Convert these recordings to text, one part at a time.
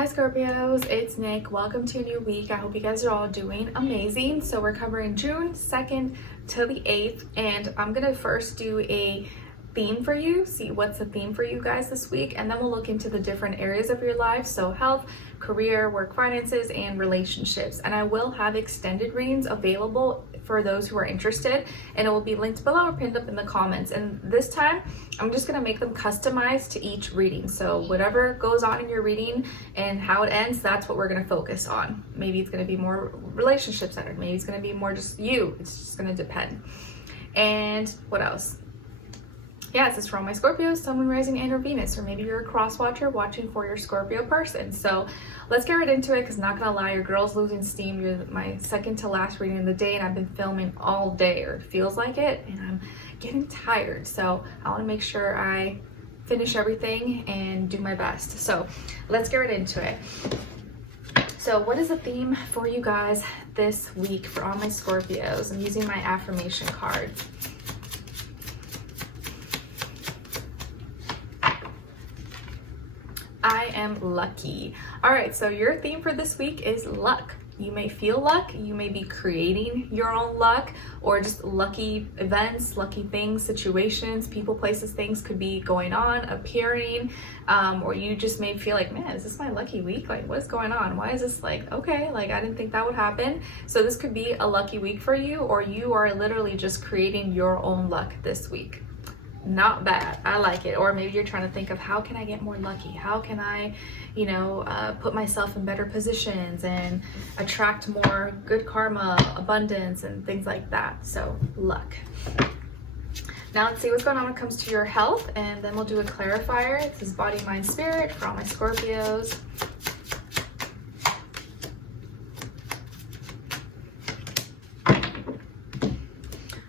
Hi Scorpios, it's Nick. Welcome to a new week. I hope you guys are all doing amazing. So we're covering June 2nd to the 8th, and I'm gonna first do a theme for you, see what's the theme for you guys this week, and then we'll look into the different areas of your life, so health, career, work, finances, and relationships. And I will have extended readings available for those who are interested, and it will be linked below or pinned up in the comments. And this time I'm just gonna make them customized to each reading, so whatever goes on in your reading and how it ends, that's what we're gonna focus on. Maybe it's gonna be more relationship centered, maybe it's gonna be more just you, it's just gonna depend. And what else? Yeah, it says for all my Scorpios, Sun, Moon, Rising, and or Venus, or maybe you're a cross watcher watching for your Scorpio person. So let's get right into it, because not gonna lie, your girl's losing steam. You're my second to last reading of the day, and I've been filming all day, or it feels like it, and I'm getting tired. So I wanna make sure I finish everything and do my best. So let's get right into it. So what is the theme for you guys this week for all my Scorpios? I'm using my affirmation cards. I am lucky. All right, so your theme for this week is luck. You may feel luck, you may be creating your own luck, or just lucky events, lucky things, situations, people, places, things could be going on, appearing, or you just may feel like, man, is this my lucky week? Like, what's going on? Why is this like, okay, like I didn't think that would happen. So this could be a lucky week for you, or you are literally just creating your own luck this week. Not bad, I like it. Or maybe you're trying to think of, how can I get more lucky? How can I, put myself in better positions and attract more good karma, abundance, and things like that. So luck. Now let's see what's going on when it comes to your health, and then we'll do a clarifier. This is body, mind, spirit for all my Scorpios.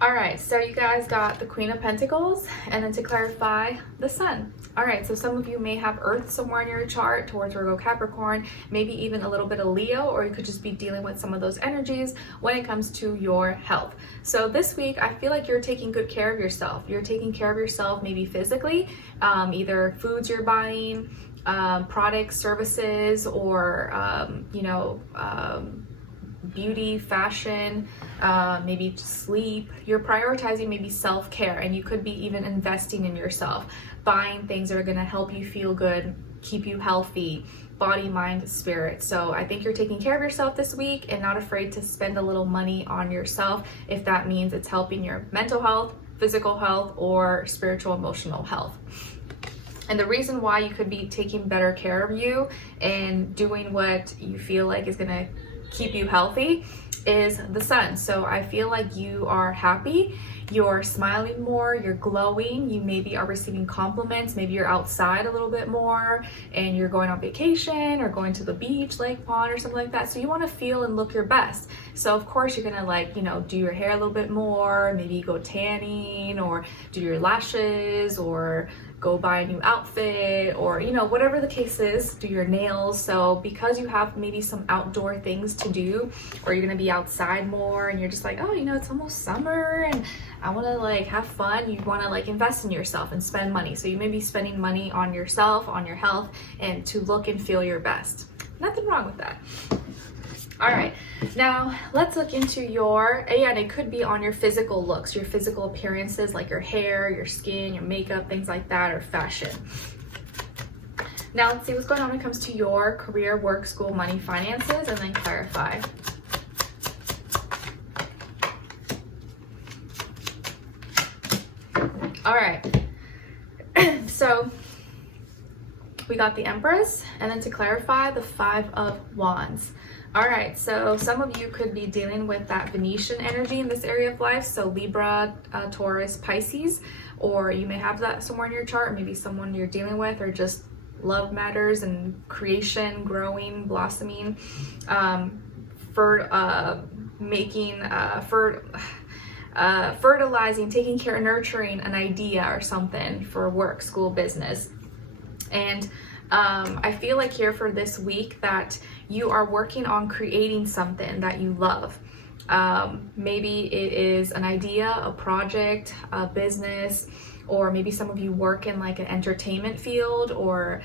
All right, so you guys got the Queen of Pentacles, and then to clarify, the Sun. All right, so some of you may have Earth somewhere in your chart towards Virgo, Capricorn, maybe even a little bit of Leo, or you could just be dealing with some of those energies when it comes to your health. So this week, I feel like you're taking good care of yourself. You're taking care of yourself maybe physically, either foods you're buying, products, services, or, beauty, fashion, maybe sleep. You're prioritizing maybe self-care, and you could be even investing in yourself, buying things that are going to help you feel good, keep you healthy, body, mind, spirit. So I think you're taking care of yourself this week and not afraid to spend a little money on yourself if that means it's helping your mental health, physical health, or spiritual, emotional health. And the reason why you could be taking better care of you and doing what you feel like is going to keep you healthy is the Sun. So I feel like you are happy, you're smiling more, you're glowing, you maybe are receiving compliments, maybe you're outside a little bit more and you're going on vacation or going to the beach, lake, pond, or something like that. So you want to feel and look your best. So of course you're gonna do your hair a little bit more, maybe go tanning, or do your lashes, or go buy a new outfit, or whatever the case is, do your nails. So because you have maybe some outdoor things to do, or you're gonna be outside more and you're just like, oh, it's almost summer and I want to have fun, you want to invest in yourself and spend money. So you may be spending money on yourself, on your health, and to look and feel your best. Nothing wrong with that. All right, now let's look into and it could be on your physical looks, your physical appearances, like your hair, your skin, your makeup, things like that, or fashion. Now let's see what's going on when it comes to your career, work, school, money, finances, and then clarify. All right, so we got the Empress, and then to clarify, the Five of Wands. All right, so some of you could be dealing with that Venetian energy in this area of life, so Libra, Taurus, Pisces, or you may have that somewhere in your chart, maybe someone you're dealing with, or just love matters and creation, growing, blossoming, fertilizing, taking care, nurturing an idea or something for work, school, business. And I feel like here for this week that you are working on creating something that you love. Maybe it is an idea, a project, a business, or maybe some of you work in like an entertainment field or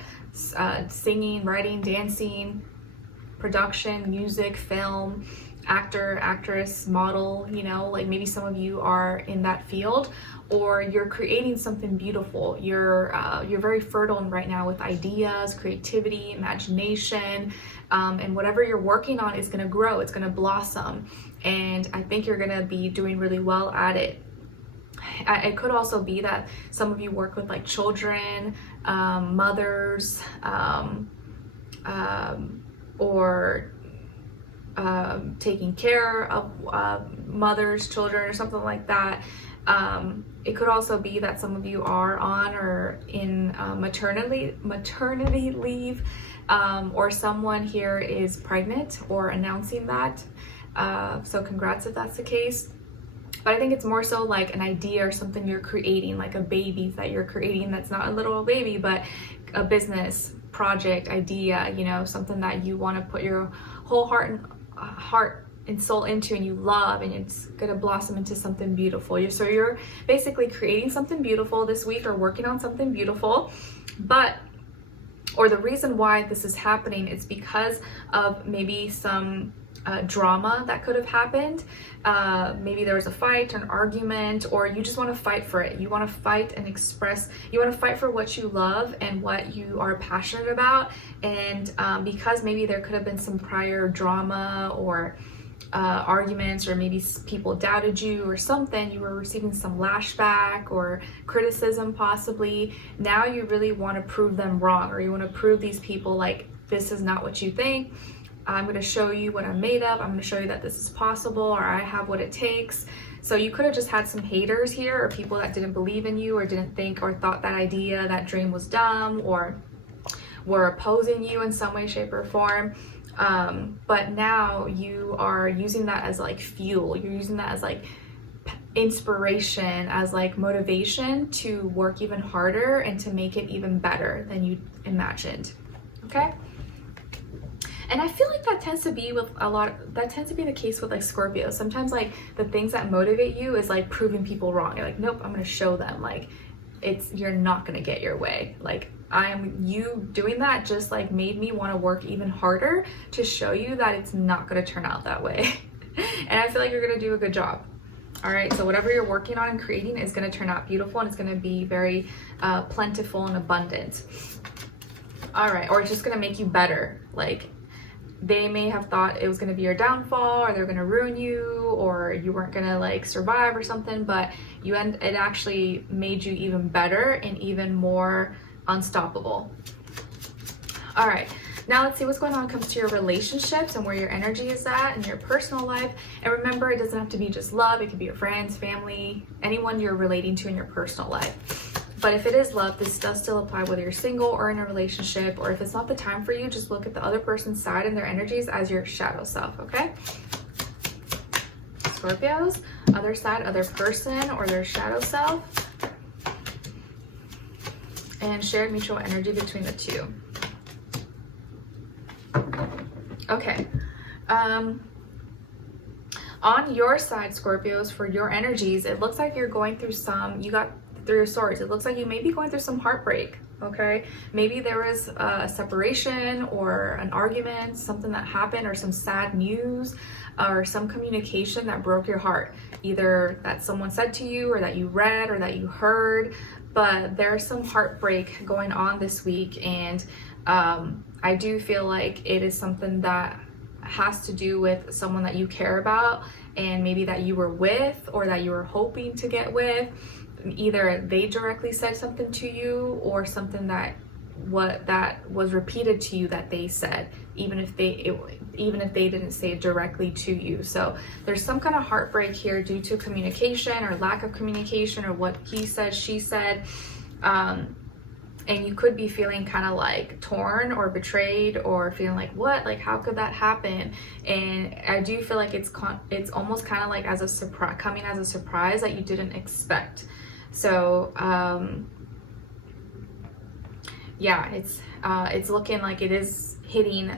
singing, writing, dancing, production, music, film, actor, actress, model, you know, like maybe some of you are in that field, or you're creating something beautiful. You're very fertile right now with ideas, creativity, imagination, and whatever you're working on is going to grow, it's going to blossom, and I think you're going to be doing really well at it. It could also be that some of you work with like children, mothers, or taking care of mothers, children, or something like that. It could also be that some of you are on or in maternity leave, or someone here is pregnant or announcing that. So congrats if that's the case. But I think it's more so like an idea or something you're creating, like a baby that you're creating that's not a literal baby, but a business project, idea, you know, something that you want to put your whole heart and soul into, and you love, and it's going to blossom into something beautiful. So you're basically creating something beautiful this week, or working on something beautiful. Or the reason why this is happening is because of maybe some drama that could have happened. Maybe there was a fight or an argument, or you just want to fight for it. You want to fight and express, you want to fight for what you love and what you are passionate about. And because maybe there could have been some prior drama or arguments, or maybe people doubted you or something, you were receiving some lashback or criticism possibly. Now you really want to prove them wrong, or you want to prove these people like, this is not what you think. I'm going to show you what I'm made of. I'm going to show you that this is possible, or I have what it takes. So you could have just had some haters here, or people that didn't believe in you, or didn't think or thought that idea, that dream was dumb, or were opposing you in some way, shape, or form. But now you are using that as like fuel. You're using that as like inspiration, as like motivation to work even harder and to make it even better than you imagined. Okay? And I feel like that tends to be the case with like Scorpio. Sometimes like the things that motivate you is like proving people wrong. You're like, nope, I'm going to show them like you're not going to get your way. Like you doing that just like made me want to work even harder to show you that it's not going to turn out that way. And I feel like you're going to do a good job. All right. So whatever you're working on and creating is going to turn out beautiful, and it's going to be very plentiful and abundant. All right. Or it's just going to make you better. Like, they may have thought it was going to be your downfall, or they're going to ruin you, or you weren't going to like survive or something, but it actually made you even better and even more unstoppable. All right, now let's see what's going on when it comes to your relationships and where your energy is at in your personal life. And remember, it doesn't have to be just love. It could be your friends, family, anyone you're relating to in your personal life. But if it is love, this does still apply whether you're single or in a relationship, or if it's not the time for you, just look at the other person's side and their energies as your shadow self, okay? Scorpios, other side, other person, or their shadow self, and shared mutual energy between the two. Okay. On your side, Scorpios, for your energies, it looks like you're going through you got through your swords. It looks like you may be going through some heartbreak, okay? Maybe there was a separation or an argument, something that happened, or some sad news, or some communication that broke your heart. Either that someone said to you, or that you read, or that you heard, but there's some heartbreak going on this week. And I do feel like it is something that has to do with someone that you care about, and maybe that you were with, or that you were hoping to get with. Either they directly said something to you, or something that was repeated to you that they said, even if they didn't say it directly to you. So there's some kind of heartbreak here due to communication, or lack of communication, or what he said, she said. And you could be feeling kind of like torn or betrayed, or feeling like, what, like how could that happen? And I do feel like it's almost kind of like as a surprise, coming as a surprise that you didn't expect. So yeah, it's looking like it is hitting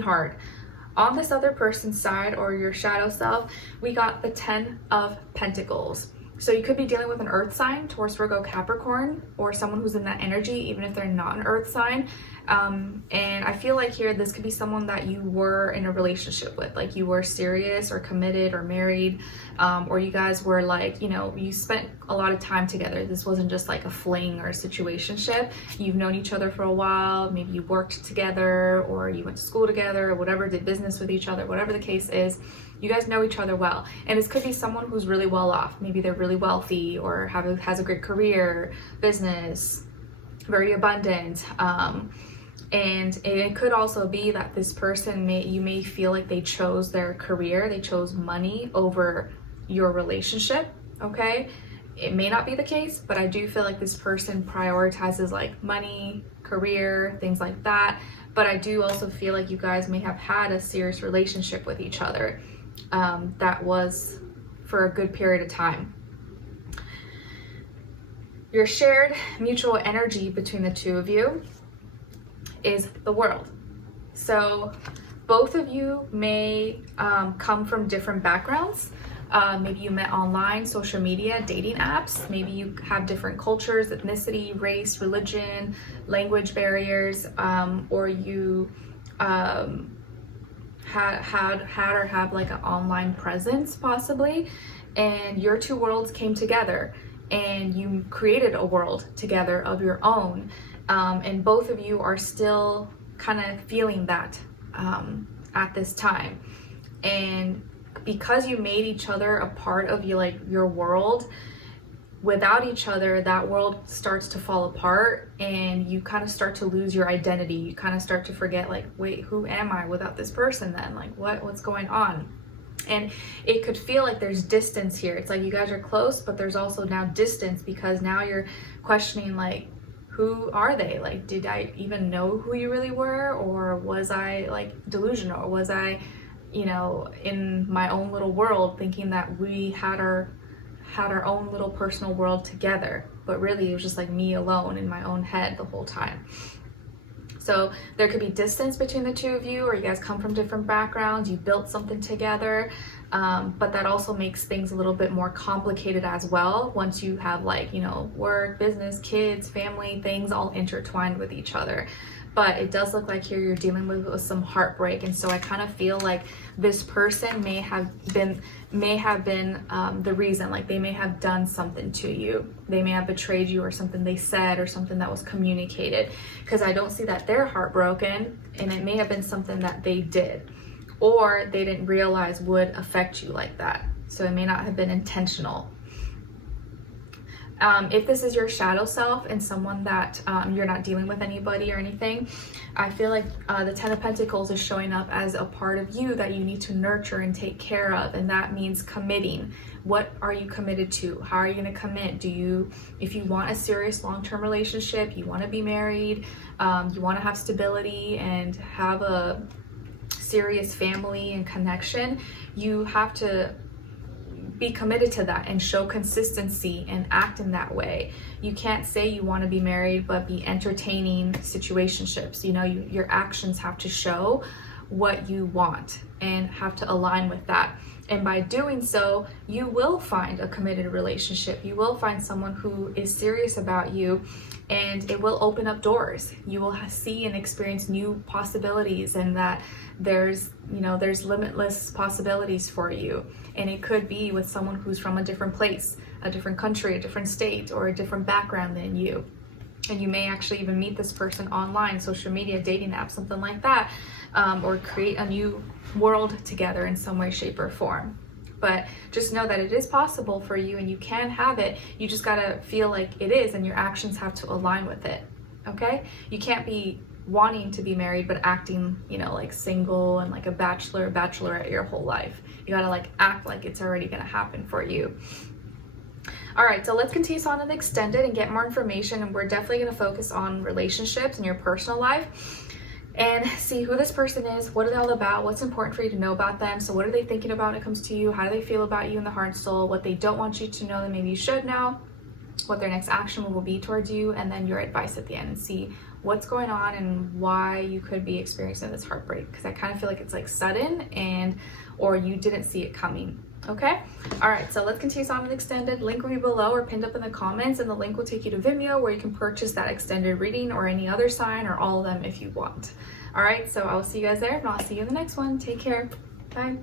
hard. On this other person's side, or your shadow self, we got the 10 of Pentacles. So you could be dealing with an earth sign, Taurus, Virgo, Capricorn, or someone who's in that energy, even if they're not an earth sign. And I feel like here, this could be someone that you were in a relationship with, like you were serious or committed or married, or you guys were like, you know, you spent a lot of time together. This wasn't just like a fling or a situationship. You've known each other for a while. Maybe you worked together, or you went to school together, or whatever, did business with each other, whatever the case is. You guys know each other well. And this could be someone who's really well off. Maybe they're really wealthy, or has a great career, business, very abundant. And it could also be that this person you may feel like they chose their career, they chose money over your relationship, okay? It may not be the case, but I do feel like this person prioritizes like money, career, things like that. But I do also feel like you guys may have had a serious relationship with each other that was for a good period of time. Your shared mutual energy between the two of you is the world. So both of you may come from different backgrounds. Maybe you met online, social media, dating apps. Maybe you have different cultures, ethnicity, race, religion, language barriers, or you had or have like an online presence possibly, and your two worlds came together and you created a world together of your own, and both of you are still kind of feeling that at this time. And because you made each other a part of your world, without each other, that world starts to fall apart, and you kind of start to lose your identity. You kind of start to forget, like, wait, who am I without this person then? Like, what's going on? And it could feel like there's distance here. It's like you guys are close, but there's also now distance, because now you're questioning, like, who are they? Like, did I even know who you really were? Or was I like delusional? Or was I, you know, in my own little world thinking that we had our own little personal world together, but really it was just like me alone in my own head the whole time. So there could be distance between the two of you, or you guys come from different backgrounds, you built something together, but that also makes things a little bit more complicated as well once you have, like, you know, work, business, kids, family, things all intertwined with each other. But it does look like here you're dealing with some heartbreak, and so I kind of feel like this person may have been the reason. Like, they may have done something to you. They may have betrayed you, or something they said, or something that was communicated, because I don't see that they're heartbroken, and it may have been something that they did, or they didn't realize would affect you like that. So it may not have been intentional. If this is your shadow self and someone that you're not dealing with anybody or anything, I feel like the Ten of Pentacles is showing up as a part of you that you need to nurture and take care of, and that means committing. What are you committed to? How are you going to commit? If you want a serious long-term relationship, you want to be married, you want to have stability and have a serious family and connection, you have to be committed to that and show consistency and act in that way. You can't say you want to be married but be entertaining situationships. You know, your actions have to show what you want and have to align with that. And by doing so, you will find a committed relationship. You will find someone who is serious about you, and it will open up doors. You will see and experience new possibilities, and that there's limitless possibilities for you. And it could be with someone who's from a different place, a different country, a different state, or a different background than you. And you may actually even meet this person online, social media, dating apps, something like that, or create a new world together in some way, shape, or form. But just know that it is possible for you, and you can have it. You just gotta feel like it is, and your actions have to align with it, okay? You can't be wanting to be married but acting, you know, like single and like a bachelorette your whole life. You gotta like act like it's already gonna happen for you. All right, so let's continue on to the extended and get more information, and we're definitely gonna focus on relationships and your personal life and see who this person is, what are they all about, what's important for you to know about them. So what are they thinking about when it comes to you? How do they feel about you in the heart and soul? What they don't want you to know that maybe you should know. what their next action will be towards you, and then your advice at the end, and see what's going on and why you could be experiencing this heartbreak, because I kind of feel like it's like sudden and or you didn't see it coming. Okay, all right, so let's continue on with extended. Link will be below or pinned up in the comments, and the link will take you to Vimeo where you can purchase that extended reading or any other sign or all of them if you want. All right, so I will see you guys there, and I'll see you in the next one. Take care. Bye.